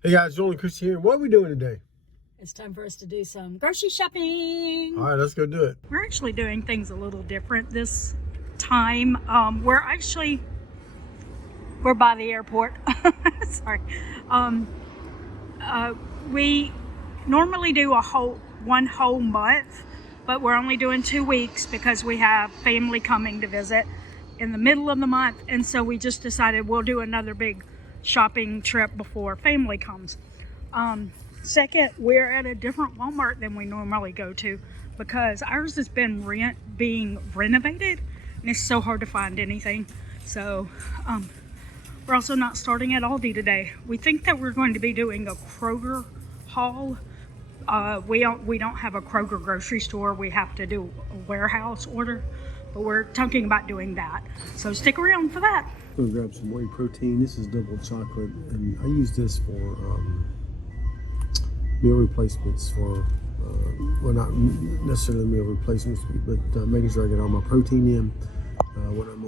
Hey guys, Joel and Christy here. What are we doing today? It's time for us to do some grocery shopping. All right, let's go do it. We're actually doing things a little different this time. We're by the airport. Sorry. We normally do one whole month, but we're only doing 2 weeks because we have family coming to visit in the middle of the month, and so we just decided we'll do another big shopping trip before family comes. Second, we're at a different Walmart than we normally go to because ours has been being renovated, and it's so hard to find anything. So we're also not starting at Aldi today. We think that we're going to be doing a Kroger haul. We don't have a Kroger grocery store. We have to do a warehouse order, but we're talking about doing that. So stick around for that. I'm gonna grab some whey protein. This is double chocolate, and I use this for meal replacements for, well, not necessarily meal replacements, but making sure I get all my protein in when I'm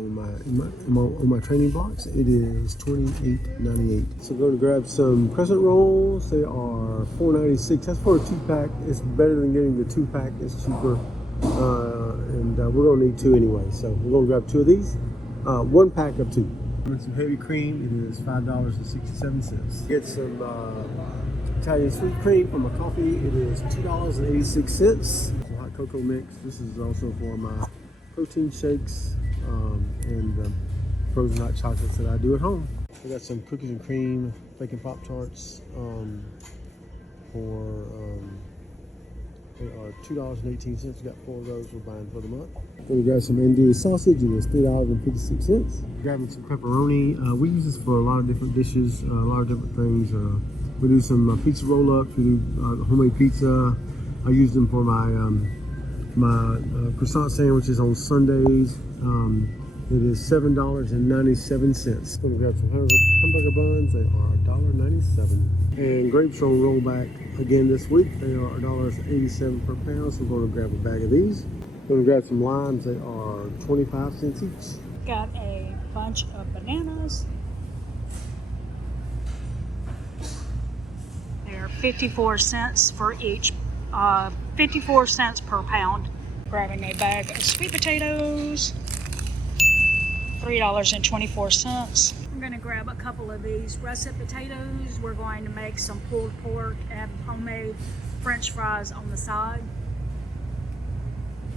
on my training blocks. It is $28.98. So I'm going to grab some crescent rolls. They are $4.96. That's for a 2-pack. It's better than getting the 2-pack. It's cheaper, and we're going to need 2 anyway. So we're going to grab 2 of these. 1 pack of 2. And some heavy cream. It is $5.67. Get some Italian sweet cream for my coffee. It is $2.86. Some hot cocoa mix. This is also for my protein shakes and frozen hot chocolates that I do at home. I got some cookies and cream, bacon Pop-Tarts for they are $2.18. Got 4 of those. We're buying for the month. Then we got some Indian sausage. It is $3.56. Grabbing some pepperoni. We use this for a lot of different dishes, a lot of different things. We do some pizza roll-ups. We do homemade pizza. I use them for my croissant sandwiches on Sundays. It is $7.97. Gonna grab some hamburger buns. They are $1.97. And grapes on rollback again this week. They are $1.87 per pound. So we're gonna grab a bag of these. Gonna grab some limes. They are 25 cents each. Got a bunch of bananas. They're 54 cents for each. 54 cents per pound. Grabbing a bag of sweet potatoes. $3.24. I'm going to grab a couple of these russet potatoes. We're going to make some pulled pork and homemade French fries on the side.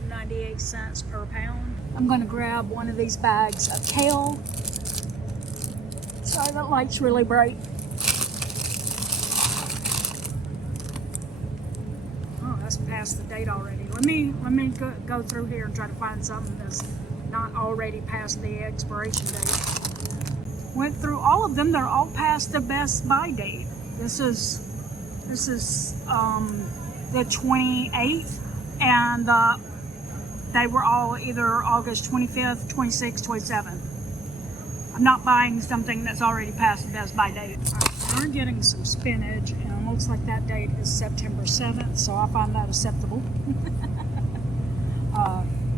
98 cents per pound. I'm going to grab one of these bags of kale. Sorry, that light's really bright. Oh, that's past the date already. Let me go through here and try to find something that's not already past the expiration date. Went through all of them. They're all past the best by date. This is the 28th, and they were all either August 25th, 26th, 27th. I'm not buying something that's already past the best by date. We're getting some spinach, and it looks like that date is September 7th, so I find that acceptable.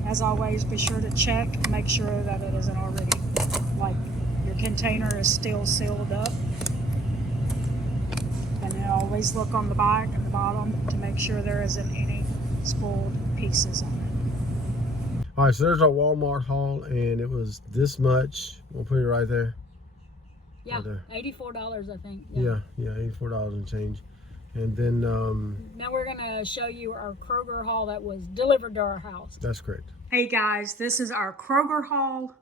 As always, be sure to check, make sure that it isn't already, like, your container is still sealed up. And then always look on the back and the bottom to make sure there isn't any spoiled pieces on it. All right, so there's our Walmart haul, and it was this much. We'll put it right there. Yeah, right there. $84, I think. Yeah, $84 and change. And then now we're gonna show you our Kroger haul that was delivered to our house. That's correct. Hey guys, this is our Kroger haul.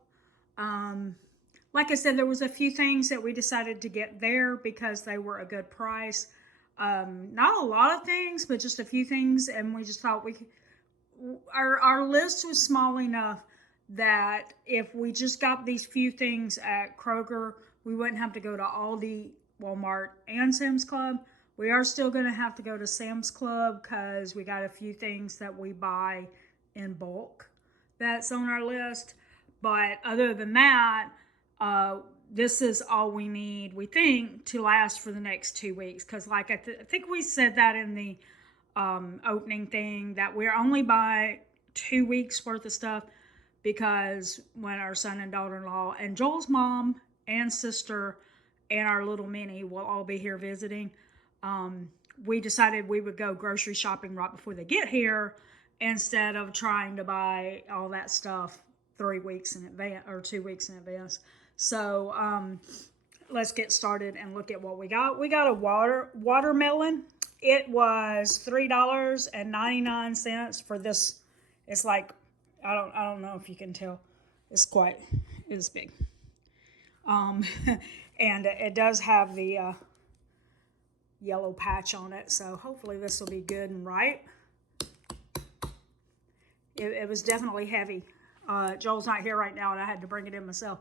Like I said, there was a few things that we decided to get there because they were a good price. Not a lot of things, but just a few things, and we just thought our list was small enough that if we just got these few things at Kroger, we wouldn't have to go to Aldi, Walmart, and Sam's Club. We are still going to have to go to Sam's Club because we got a few things that we buy in bulk that's on our list. But other than that, this is all we need, we think, to last for the next 2 weeks. Because like I think we said that in the opening thing, that we're only buying 2 weeks worth of stuff because when our son and daughter-in-law and Joel's mom and sister and our little mini will all be here visiting. We decided we would go grocery shopping right before they get here instead of trying to buy all that stuff 3 weeks in advance or 2 weeks in advance. So let's get started and look at what we got. We got a watermelon. It was $3.99 for this. It's like I don't know if you can tell. It's big. And it does have the yellow patch on it, so hopefully this will be good and ripe. It was definitely heavy. Joel's not here right now, and I had to bring it in myself.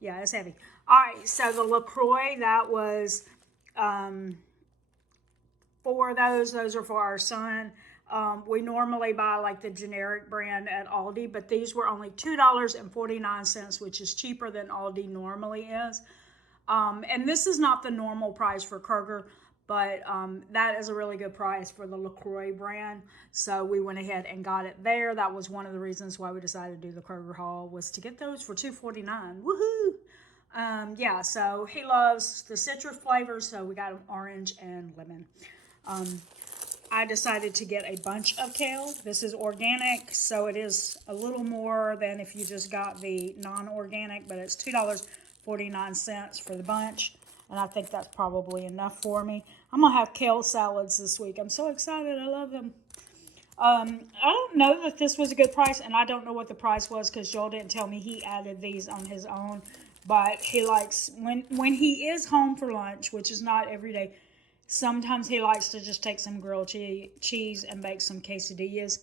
Yeah, it's heavy. All right, so the LaCroix, that was 4 of those. Those are for our son. We normally buy like the generic brand at Aldi, but these were only $2.49, which is cheaper than Aldi normally is. And this is not the normal price for Kroger, but that is a really good price for the LaCroix brand. So we went ahead and got it there. That was one of the reasons why we decided to do the Kroger haul, was to get those for $2.49. Woohoo! Yeah, so he loves the citrus flavors, so we got orange and lemon. I decided to get a bunch of kale. This is organic, so it is a little more than if you just got the non-organic, but it's $2.49 for the bunch, and I think that's probably enough for me. I'm going to have kale salads this week. I'm so excited. I love them. I don't know that this was a good price, and I don't know what the price was because Joel didn't tell me he added these on his own, but he likes, when he is home for lunch, which is not every day, sometimes he likes to just take some grilled cheese and bake some quesadillas.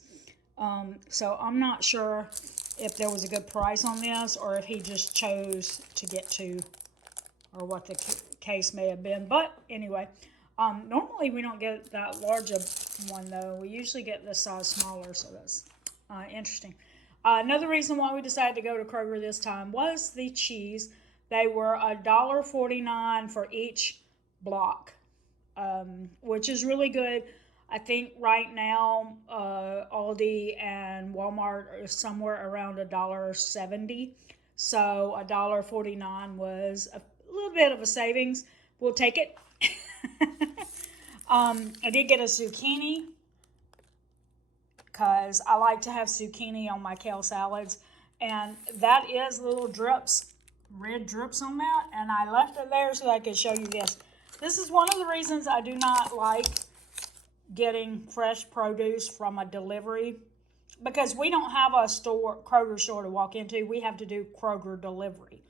So I'm not sure if there was a good price on this or if he just chose to get two, or what the case may have been. But anyway, normally we don't get that large of one though. We usually get the size smaller, so that's interesting. Another reason why we decided to go to Kroger this time was the cheese. They were $1.49 for each block. Which is really good. I think right now Aldi and Walmart are somewhere around $1.70. So $1.49 was a little bit of a savings. We'll take it. I did get a zucchini because I like to have zucchini on my kale salads. And that is little drips, red drips on that. And I left it there so I could show you this. This is one of the reasons I do not like getting fresh produce from a delivery, because we don't have a Kroger store to walk into. We have to do Kroger delivery.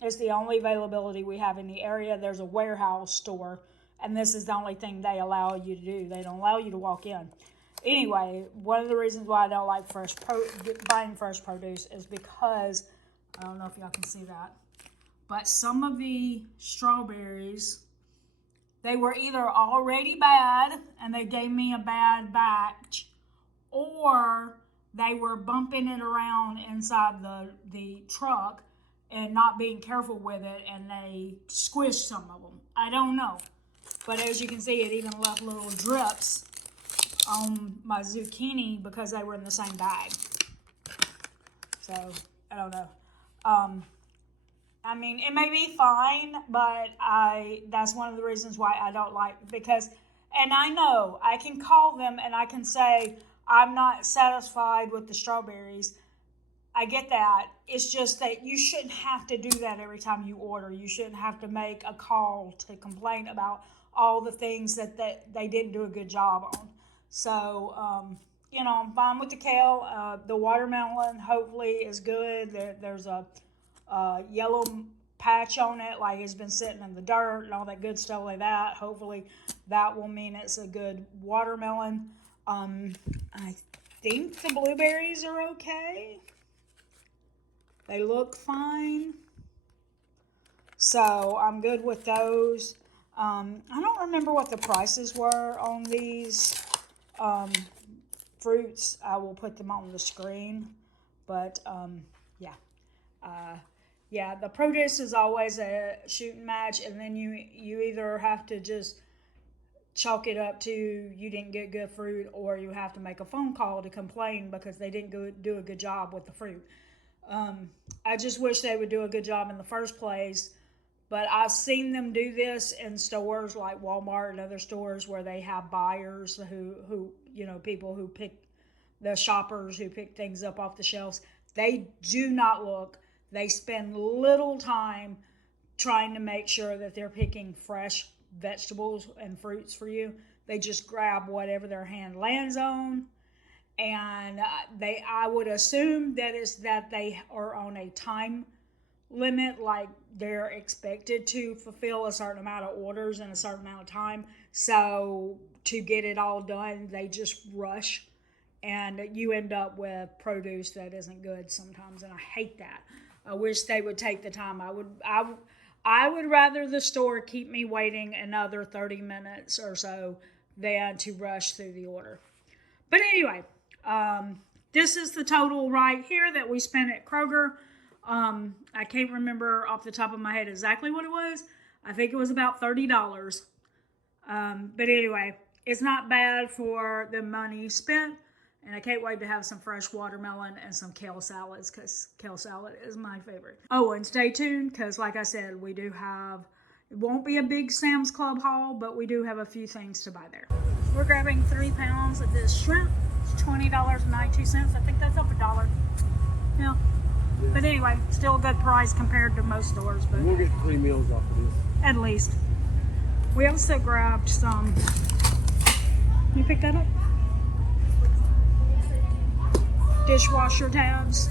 It's the only availability we have in the area. There's a warehouse store, and this is the only thing they allow you to do. They don't allow you to walk in. Anyway, one of the reasons why I don't like buying fresh produce is because, I don't know if y'all can see that, but some of the strawberries, they were either already bad and they gave me a bad batch, or they were bumping it around inside the truck and not being careful with it, and they squished some of them. I don't know. But as you can see, it even left little drips on my zucchini because they were in the same bag. So, I don't know. I mean, it may be fine, but that's one of the reasons why I don't like, because, and I know I can call them and I can say, I'm not satisfied with the strawberries. I get that. It's just that you shouldn't have to do that every time you order. You shouldn't have to make a call to complain about all the things that they didn't do a good job on. So, I'm fine with the kale. The watermelon hopefully is good. There's a yellow patch on it, like it's been sitting in the dirt and all that good stuff like that. Hopefully that will mean it's a good watermelon. I think the blueberries are okay. They look fine. So I'm good with those. I don't remember what the prices were on these fruits. I will put them on the screen. But yeah. Yeah, the produce is always a shooting match, and then you either have to just chalk it up to you didn't get good fruit, or you have to make a phone call to complain because they didn't do a good job with the fruit. I just wish they would do a good job in the first place But I've seen them do this in stores like Walmart and other stores where they have buyers who people who pick the shoppers who pick things up off the shelves. They do not look. They spend little time trying to make sure that they're picking fresh vegetables and fruits for you. They just grab whatever their hand lands on. And I would assume that they are on a time limit, like they're expected to fulfill a certain amount of orders in a certain amount of time. So to get it all done, they just rush, and you end up with produce that isn't good sometimes, and I hate that. I wish they would take the time. I would rather the store keep me waiting another 30 minutes or so than to rush through the order. But anyway, this is the total right here that we spent at Kroger. I can't remember off the top of my head exactly what it was. I think it was about $30. But anyway, it's not bad for the money spent. And I can't wait to have some fresh watermelon and some kale salads, because kale salad is my favorite. Oh, and stay tuned, because like I said, we do have, it won't be a big Sam's Club haul, but we do have a few things to buy there. We're grabbing 3 pounds of this shrimp. It's $20.92. I think that's up $1. Yeah. But anyway, still a good price compared to most stores. But we'll get 3 meals off of this. At least. We also grabbed some. You pick that up? Dishwasher tabs.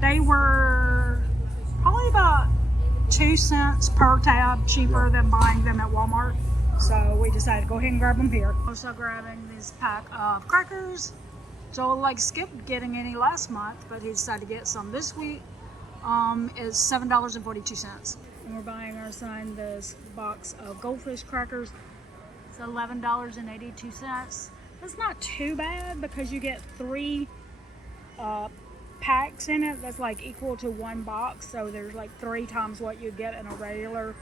They were probably about 2 cents per tab cheaper than buying them at Walmart. So we decided to go ahead and grab them here. Also grabbing this pack of crackers. Joel skipped getting any last month, but he decided to get some this week. Is $7.42. And we're buying our son this box of goldfish crackers. It's $11.82. That's not too bad because you get 3 packs in it. That's equal to 1 box. So there's 3 times what you get in a regular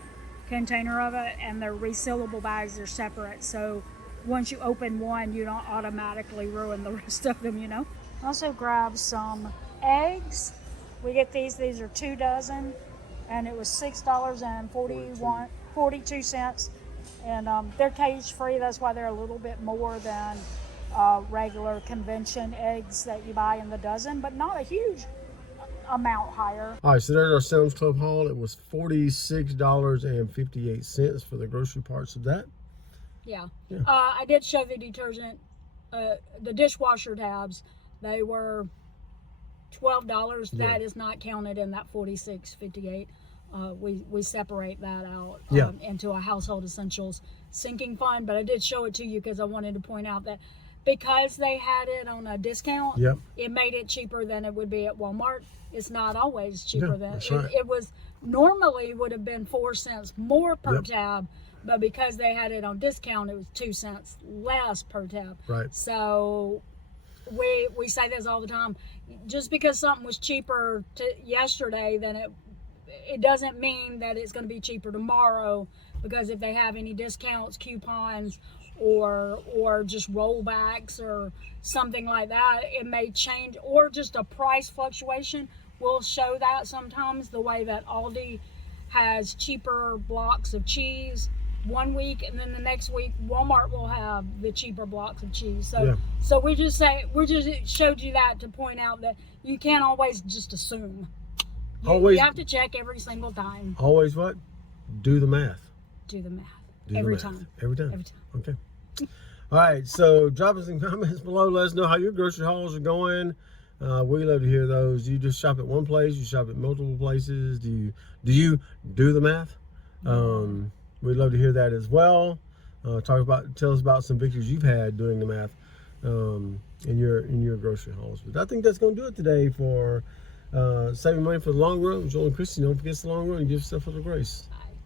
container of it. And their resealable bags are separate. So once you open one, you don't automatically ruin the rest of them, Also grab some eggs. We get these are 2 dozen, and it was $6.42. And they're cage free. That's why they're a little bit more than regular convention eggs that you buy in the dozen, but not a huge amount higher. All right, so there's our Sam's Club haul. It was $46.58 for the grocery parts of that. Yeah. I did show the detergent, the dishwasher tabs. They were $12. Yeah. That is not counted in that $46.58. We separate that out into a household essentials sinking fund. But I did show it to you because I wanted to point out that because they had it on a discount, it made it cheaper than it would be at Walmart. It's not always cheaper than that's right. It was normally would have been 4 cents more per tab. But because they had it on discount, it was 2 cents less per tab. Right. So we say this all the time. Just because something was cheaper yesterday, then it doesn't mean that it's going to be cheaper tomorrow. Because if they have any discounts, coupons, or just rollbacks or something like that, it may change. Or just a price fluctuation will show that sometimes. The way that Aldi has cheaper blocks of cheese one week, and then the next week Walmart will have the cheaper blocks of cheese. So we just showed you that to point out that you can't always just assume. You have to check every single time. Always what? Do the math. Do the math. Every time. Okay. All right, so drop us some comments below. Let us know how your grocery hauls are going. We love to hear those. Do you just shop at one place? You shop at multiple places? Do you do the math? We'd love to hear that as well. Tell us about some victories you've had doing the math in your grocery hauls. But I think that's going to do it today for saving money for the long run. Joel and Christy, don't forget the long run and give yourself a little grace.